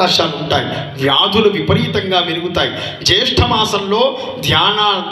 అవకాశాలు ఉంటాయి. వ్యాధులు విపరీతంగా పెరుగుతాయి. జ్యేష్ఠ మాసంలో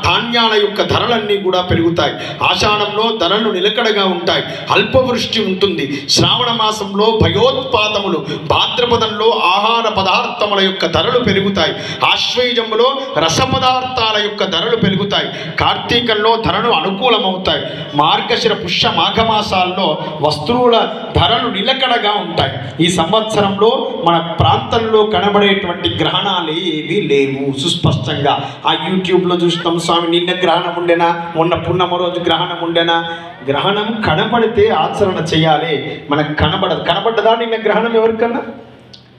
ధాన్యాల యొక్క ధరలన్నీ కూడా పెరుగుతాయి. ఆషాఢంలో ధరలు నిలకడగా ఉంటాయి. అల్పవృష్టి ఉంటుంది. శ్రావణ మాసంలో భయోత్పాతములు, భాద్రపదంలో ఆహార పదార్థముల యొక్క ధరలు పెరుగుతాయి. ఆశ్వయుజంలో రస పదార్థాల యొక్క ధరలు పెరుగుతాయి. కార్తీకంలో ధరలు అనుకూలమవుతాయి. మార్గశిర పుష్య మాఘమాసాల్లో వస్తువుల ధరలు నిలకడగా ఉంటాయి. ఈ సంవత్సరంలో మన ప్రాంతంలో కనబడేటువంటి గ్రహణాలు ఏవి లేవు. సుస్పష్టంగా ఆ యూట్యూబ్లో చూస్తాం, స్వామి నిన్న గ్రహణం ఉండేనా, మొన్న పున్నమ రోజు గ్రహణం ఉండేనా. గ్రహణం కనబడితే ఆచరణ చేయాలి. మనకు కనబడ్డదా నిన్న గ్రహణం ఎవరికన్నా?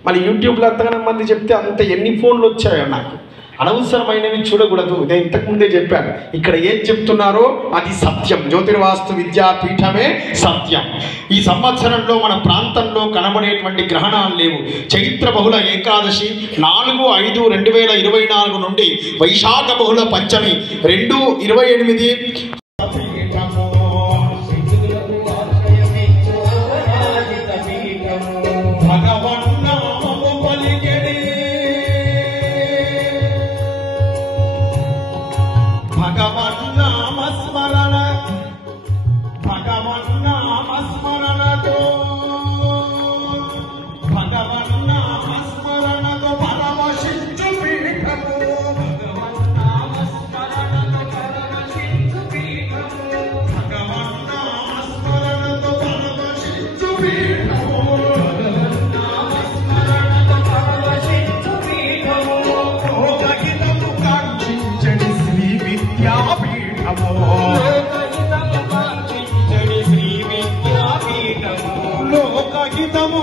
మళ్ళీ యూట్యూబ్లో అంతగానో మంది చెప్తే అంత ఎన్ని ఫోన్లు వచ్చాయో నాకు. అనవసరమైనవి చూడకూడదు. నేను ఇంతకుముందే చెప్పాను. ఇక్కడ ఏం చెప్తున్నారో అది సత్యం. జ్యోతిర్వాస్తు విద్యాపీఠమే సత్యం. ఈ సంవత్సరంలో మన ప్రాంతంలో కనబడేటువంటి గ్రహణాలు లేవు. చైత్ర బహుళ ఏకాదశి 4/5/2024 నుండి వైశాఖ బహుళ పంచమి 2/28 లోకహితము